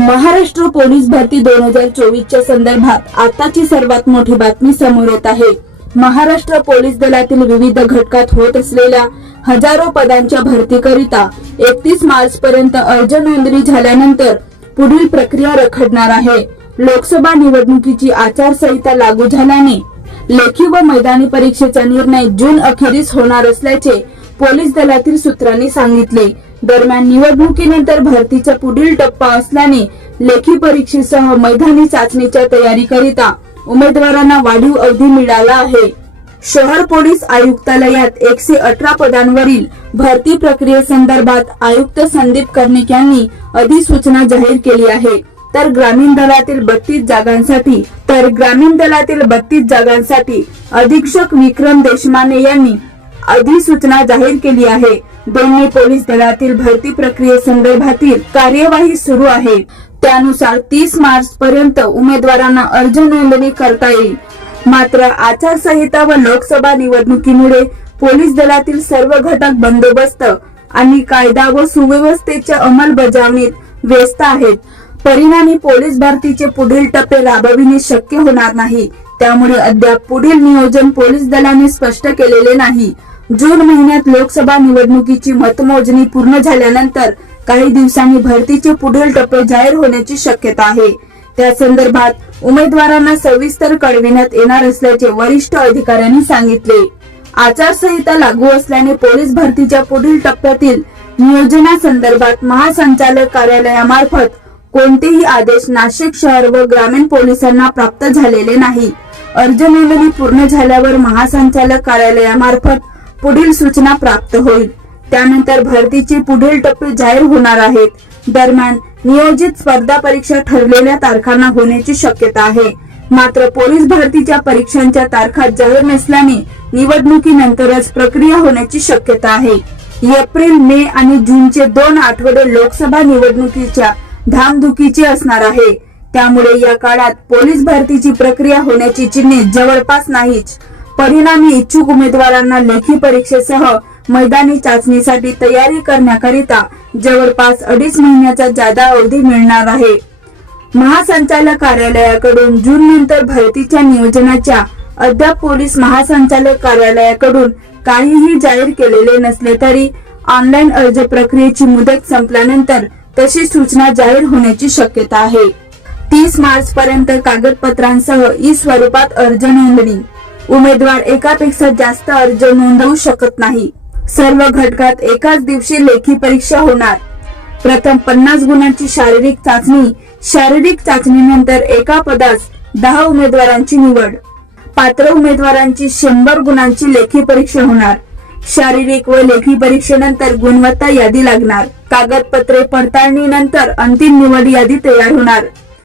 Maharashtra police भरती दोन हजार चोवीसच्या संदर्भात आताची सर्वात मोठी बातमी समोर येत आहे. महाराष्ट्र पोलीस दलातील विविध घटकात होत असलेल्या हजारो पदांच्या भरतीकरिता एकतीस मार्च पर्यंत अर्ज नोंदणी झाल्यानंतर पुढील प्रक्रिया रखडणार आहे. लोकसभा निवडणुकीची आचारसंहिता लागू झाल्याने लेखी व मैदानी परीक्षेचा निर्णय जून अखेरीस होणार असल्याचे पोलीस दलातील सूत्रांनी सांगितले. दरम्यान निवडणुकीनंतर भरतीचा पुढील टप्पा असल्याने लेखी परीक्षेसह मैदानी चाचणीच्या तयारीकरिता उमेदवारांना वाढीव अवधी मिळाला आहे. शहर पोलीस आयुक्तालयात एकशे अठरा पदांवरील भरती प्रक्रियेसंदर्भात आयुक्त संदीप कर्णिक यांनी अधिसूचना जाहीर केली आहे. तर ग्रामीण दलातील बत्तीस जागांसाठी तर ग्रामीण दलातील बत्तीस जागांसाठी अधीक्षक विक्रम देशमाने यांनी अधिसूचना जाहीर केली आहे. दोन्ही पोलीस दलातील भरती प्रक्रियेसंदर्भातील कार्यवाही सुरू आहे. त्यानुसार तीस मार्च पर्यंत उमेदवारांना अर्ज नोंदणी करता येईल. मात्र आचारसंहिता व लोकसभा निवडणुकीमुळे पोलीस दलातील सर्व घटक बंदोबस्त आणि कायदा व सुव्यवस्थेच्या अंमलबजावणीत व्यस्त आहेत. परिणामी पोलीस भरतीचे पुढील टप्पे राबविणे शक्य होणार नाही. त्यामुळे अद्याप पुढील नियोजन पोलीस दलाने स्पष्ट केलेले नाही. जून महिन्यात लोकसभा निवडणुकीची मतमोजणी पूर्ण झाल्यानंतर काही दिवसांनी भरतीचे पुढील टप्पे जाहीर होण्याची शक्यता आहे. त्या संदर्भात उमेदवारांना सविस्तर कळविण्यात येणार असल्याचे वरिष्ठ अधिकाऱ्यांनी सांगितले. आचारसंहिता लागू असल्याने पोलीस भरतीच्या पुढील टप्प्यातील नियोजनासंदर्भात महासंचालक कार्यालयामार्फत कोणतेही आदेश नाशिक शहर व ग्रामीण पोलिसांना प्राप्त झालेले नाही. अर्ज नोंदणी पूर्ण झाल्यावर महासंचालक कार्यालयामार्फत पुढील सूचना प्राप्त होईल. त्यानंतर भरतीचे पुढील टप्पे जाहीर होणार आहेत. दरम्यान नियोजित स्पर्धा परीक्षा ठरलेल्या तारखांना होण्याची शक्यता आहे. मात्र पोलीस भरतीच्या परीक्षांच्या तारखा जाहीर नसल्याने निवडणुकीनंतरच प्रक्रिया होण्याची शक्यता आहे. एप्रिल मे आणि जूनचे दोन आठवडे लोकसभा निवडणुकीच्या धामधुकीचे असणार आहे. त्यामुळे या काळात पोलीस भरतीची प्रक्रिया होण्याची चिन्हे जवळपास नाहीच. परिणामी इच्छुक उमेदवारांना लेखी परीक्षेसह मैदानी चाचणीसाठी तयारी करण्याकरिता जवळपास अडीच महिन्याचा जादा अवधी मिळणार आहे. महासंचालक कार्यालयाकडून जून नंतर भरतीच्या नियोजनाच्या अद्याप पोलीस महासंचालक कार्यालयाकडून काहीही जाहीर केलेले नसले तरी ऑनलाईन अर्ज प्रक्रियेची मुदत संपल्यानंतर तशी सूचना जाहीर होण्याची शक्यता आहे. तीस मार्च पर्यंत कागदपत्रांसह ई स्वरूपात अर्ज नोंदणी उमेदवार एकापेक्षा जास्त अर्ज नोंदवू शकत नाही. सर्व घटकात एकाच दिवशी लेखी परीक्षा होणार. प्रथम पन्नास गुणांची शारीरिक चाचणी. शारीरिक चाचणीनंतर एका पदास दहा उमेदवारांची निवड. पात्र उमेदवारांची शंभर गुणांची लेखी परीक्षा होणार. शारीरिक व लेखी परीक्षेनंतर गुणवत्ता यादी लागणार. कागदपत्रे पडताळणीनंतर अंतिम निवड यादी तयार होणार.